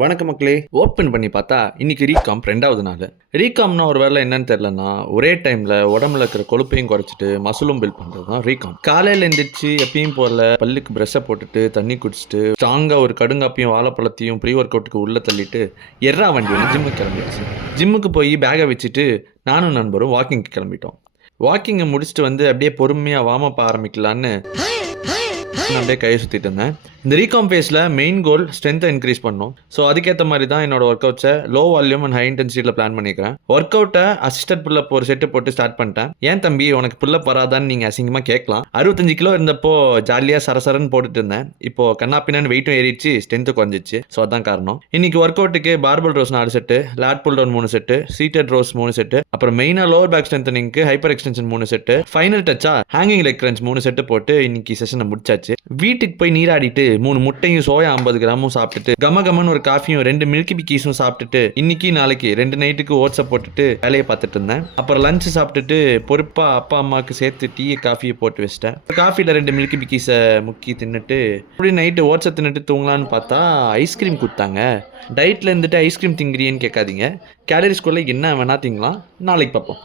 வணக்க மக்களே. ஓப்பன் பண்ணி பார்த்தா இன்னைக்கு ரீகாம் 2வது நாள். ரீகாம்னா ஒரு வேலை என்னன்னு தெரியலன்னா, ஒரே டைமில் உடம்புல இருக்கிற கொழுப்பையும் குறைச்சிட்டு மசிலும் பில்ட் பண்ணுறது தான் ரீகாம். காலையில் எழுந்திரிச்சு எப்பயும் போல பல்லுக்கு ப்ரெஷ்ஷை போட்டுட்டு தண்ணி குடிச்சிட்டு ஸ்ட்ராங்காக ஒரு கடுங்காப்பியும் வாழைப்பழத்தையும் ப்ரீ ஒர்க் அவுட்டுக்கு உள்ளே தள்ளிட்டு எர்ரா வண்டி வந்து ஜிம்முக்கு கிளம்பிடுச்சு. ஜிம்முக்கு போய் பேகை வச்சுட்டு நானும் நண்பரும் வாக்கிங்க்கு கிளம்பிட்டோம். வாக்கிங்கை முடிச்சுட்டு வந்து அப்படியே பொறுமையாக வார்ம் அப் ஆரம்பிக்கலான்னு அப்படியே கையை சுற்றிட்டு இருந்தேன். இந்த ரீகாம் ஃபேஸில் மெயின் கோல் ஸ்ட்ரென்த்தை இன்க்ரீஸ் பண்ணணும். ஸோ அதுக்கேற்ற மாதிரி தான் என்னோட ஒர்க் அவுட்ஸை லோ வால்யூம் அண்ட் ஹை இன்டென்சிட்டியில் பிளான் பண்ணிக்கிறேன். ஒர்க் அவுட்டை அசிஸ்டட் புல்லப் ஒரு செட்டு போட்டு ஸ்டார்ட் பண்ணிட்டேன். ஏன் தம்பி உனக்கு புல்லப் வராதான்னு நீங்கள் அசிங்கமாக கேட்கலாம். 65 கிலோ இருந்தப்போ ஜாலியாக சரசரன்னு போட்டுட்டு இருந்தேன். இப்போ கண்ணாப்பின்னு வெயிட்டும் ஏறிடுச்சு, ஸ்ட்ரென்த்து குறைஞ்சிச்சு. ஸோ அதான் காரணம். இன்னைக்கு ஒர்க் அவுட்டுக்கு barbell rows 4 set, lat pull down 3 set, seated rows 3 set, அப்புறம் மெயினாக லோவர் பேக் ஸ்ட்ரென்த்தனிங்க்கு ஹைப்பர் எக்ஸ்டென்ஷன் 3 செட்டு, ஃபைனல் டச்சா ஹேங்கிங் லெக் கிரன்ச் 3 செட்டு போட்டு இன்னைக்கு செஷனை முடிச்சாச்சு. வீட்டுக்கு போய் நீராடிட்டு 3 முட்டையும் சோயா 50 கிராமும் சாப்பிட்டுட்டு கமகமன்னு ஒரு காஃபியும் 2 மில்கி பிக்கீஸும் சாப்பிட்டுட்டு இன்னைக்கு நாளைக்கு 2 நைட்டுக்கு ஓட்ஸை போட்டுட்டு வேலையை பார்த்துட்டு இருந்தேன். அப்புறம் லஞ்ச் சாப்பிட்டுட்டு பொறுப்பா அப்பா அம்மாவுக்கு சேர்த்து டீ காஃபியை போட்டு வச்சிட்டேன். காஃபியில் 2 மில்கி பிக்கீஸை முக்கி தின்னுட்டு அப்படி நைட்டு ஓட்ஸை தின்னுட்டு தூங்கலான்னு பார்த்தா ஐஸ்கிரீம் கொடுத்தாங்க. டயட்டில் இருந்துட்டு ஐஸ்கிரீம் திங்கிறியன்னு கேட்காதீங்க. கேலரிஸ்குள்ளே என்ன வேணா திங்கலாம். நாளைக்கு பார்ப்போம்.